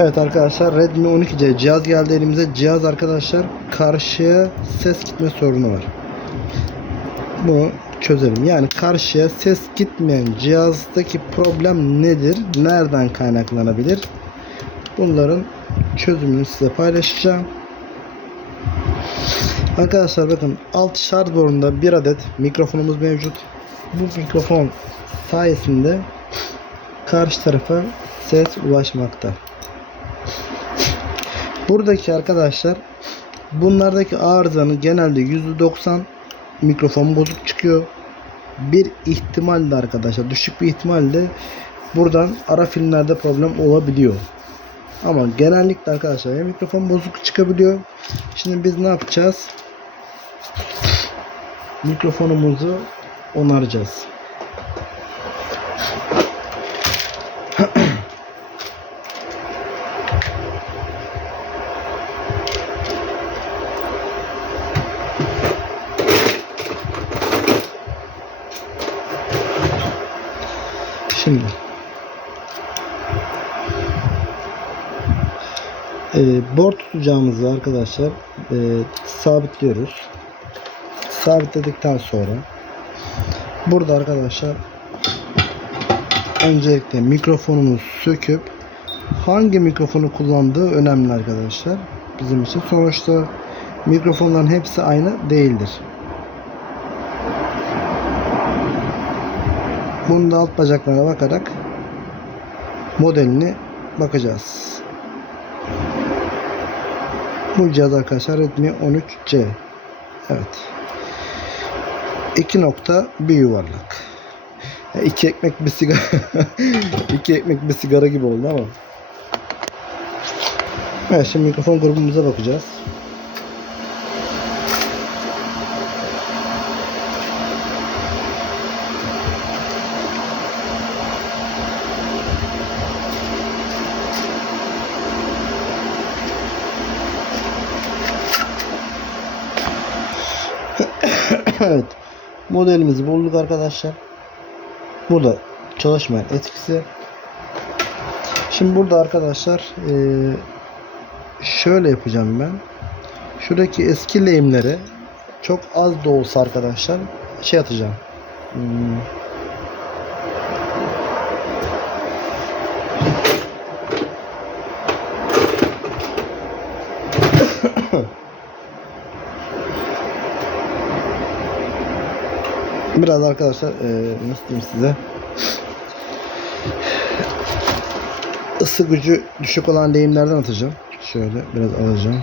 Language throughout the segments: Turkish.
Evet arkadaşlar Redmi 12C cihaz geldi elimize. Cihaz arkadaşlar karşıya ses gitme sorunu var. Bunu çözelim. Yani karşıya ses gitmeyen cihazdaki problem nedir? Nereden kaynaklanabilir? Bunların çözümünü size paylaşacağım. Arkadaşlar bakın alt şarj borunda bir adet mikrofonumuz mevcut. Bu mikrofon sayesinde karşı tarafa ses ulaşmakta. Buradaki arkadaşlar bunlardaki arızanın genelde %90 mikrofon bozuk çıkıyor. Bir ihtimalle arkadaşlar düşük bir ihtimalle buradan ara filmlerde problem olabiliyor. Ama genellikle arkadaşlar ya mikrofon bozuk çıkabiliyor. Şimdi biz ne yapacağız? Mikrofonumuzu onaracağız. Şimdi e, board tutacağımızı arkadaşlar e, sabitliyoruz. Sabitledikten sonra burada arkadaşlar öncelikle mikrofonumuzu söküp hangi mikrofonu kullandığı önemli arkadaşlar bizim için. Sonuçta mikrofonların hepsi aynı değildir. Bunu da alt bacaklarına bakarak modelini bakacağız. Bu cihaz arkadaşlar Redmi 13C. Evet. İki nokta bir yuvarlak. Ya iki ekmek bir sigara iki ekmek bir sigara gibi oldu ama. Evet şimdi mikrofon grubumuza bakacağız. evet. Modelimizi bulduk arkadaşlar. Bu da çalışmayan etkisi. Şimdi burada arkadaşlar eee, şöyle yapacağım ben. Şuradaki eski lehimlere çok az da olsa arkadaşlar şey atacağım. Hmm. Biraz arkadaşlar eee, nasıl diyeyim size ısı gücü düşük olan lehimlerden atacağım. Şöyle biraz alacağım.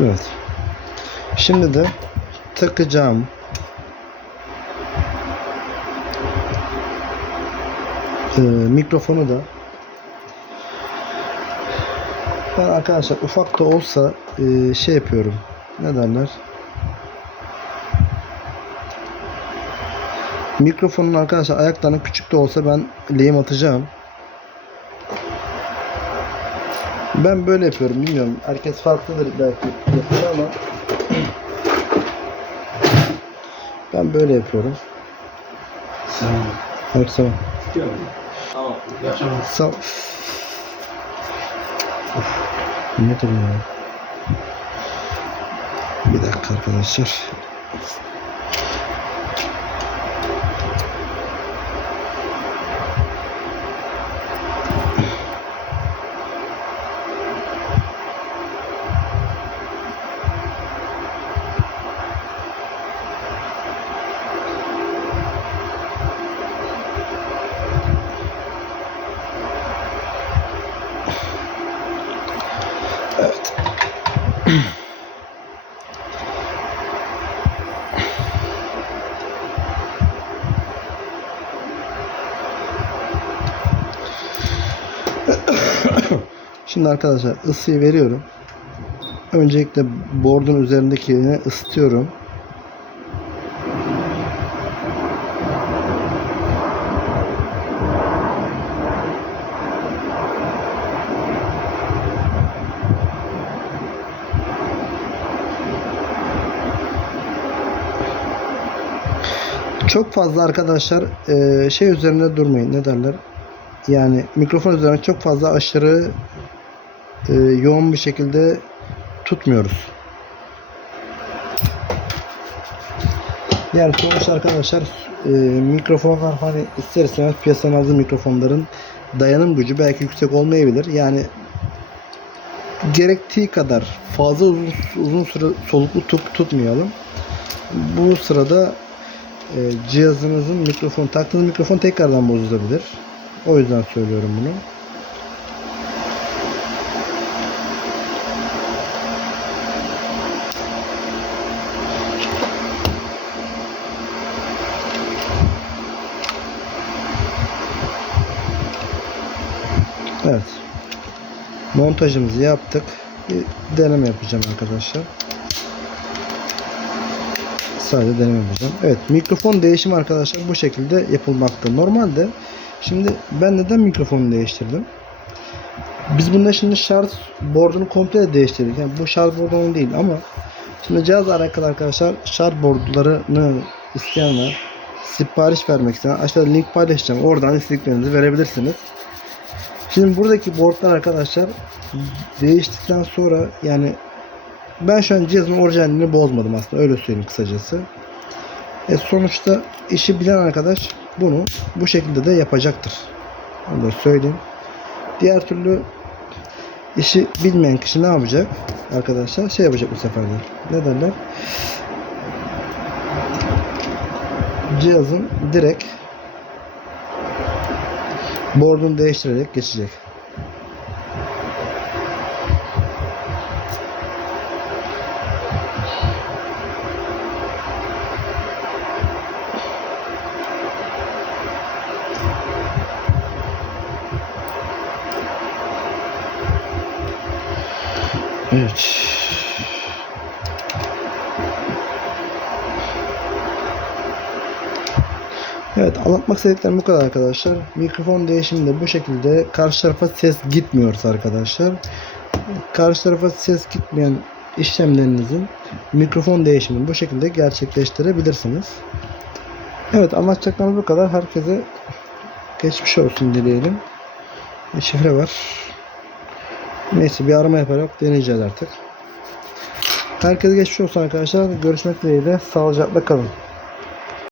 Evet. Şimdi de takacağım. Ee, mikrofonu da ben arkadaşlar ufak da olsa e, şey yapıyorum. Ne derler? Mikrofonun arkadaşlar ayaklarına küçük de olsa ben lehim atacağım Ben böyle yapıyorum bilmiyorum. Herkes farklıdır belki yapıyor ama ben böyle yapıyorum. Sen Hayır tamam. diyorum. Tamam. Yaşamaz. Sağ Of, Nedir ya? Bir dakika arkadaşlar. Şimdi arkadaşlar ısıyı veriyorum. Öncelikle board'un üzerindekini ısıtıyorum. Çok fazla arkadaşlar eee, şey üzerine durmayın. Ne derler? Yani mikrofon üzerine çok fazla aşırı eee, yoğun bir şekilde tutmuyoruz. Yani sonuçta arkadaşlar eee, mikrofonlar hani ister istemez aldığım mikrofonların dayanım gücü belki yüksek olmayabilir. Yani gerektiği kadar fazla uzun, uzun süre soluklu tut, tutmayalım. Bu sırada e, cihazınızın mikrofon taktığınız mikrofon tekrardan bozulabilir. O yüzden söylüyorum bunu. Evet. Montajımızı yaptık. Bir deneme yapacağım arkadaşlar. Sadece deneme yapacağım. Evet mikrofon değişimi arkadaşlar bu şekilde yapılmakta. Normalde şimdi ben neden mikrofonu değiştirdim? Biz bunda şimdi şarj board'unu komple de değiştirdik. Yani bu şarj board'unun değil ama şimdi cihazla alakalı arkadaşlar şarj board'larını isteyenler sipariş vermek isteyen aşağıda link paylaşacağım. Oradan istediklerinizi verebilirsiniz. Şimdi buradaki boardlar arkadaşlar değiştikten sonra yani ben şu an cihazın orijinalini bozmadım aslında öyle söyleyeyim kısacası. E sonuçta işi bilen arkadaş bunu bu şekilde de yapacaktır. Onu da söyleyeyim. Diğer türlü işi bilmeyen kişi ne yapacak? Arkadaşlar şey yapacak bu sefer de. Ne derler? Cihazın direkt board'unu değiştirerek geçecek. Evet. Evet anlatmak istediklerim bu kadar arkadaşlar. Mikrofon değişiminde bu şekilde karşı tarafa ses gitmiyorsa arkadaşlar. Karşı tarafa ses gitmeyen işlemlerinizin mikrofon değişimini bu şekilde gerçekleştirebilirsiniz. Evet anlatacaklarım bu kadar. Herkese geçmiş olsun dileyelim. Bir şifre var. Neyse bir arama yaparak deneyeceğiz artık. Herkese geçmiş olsun arkadaşlar. Görüşmek dileğiyle. Sağlıcakla kalın.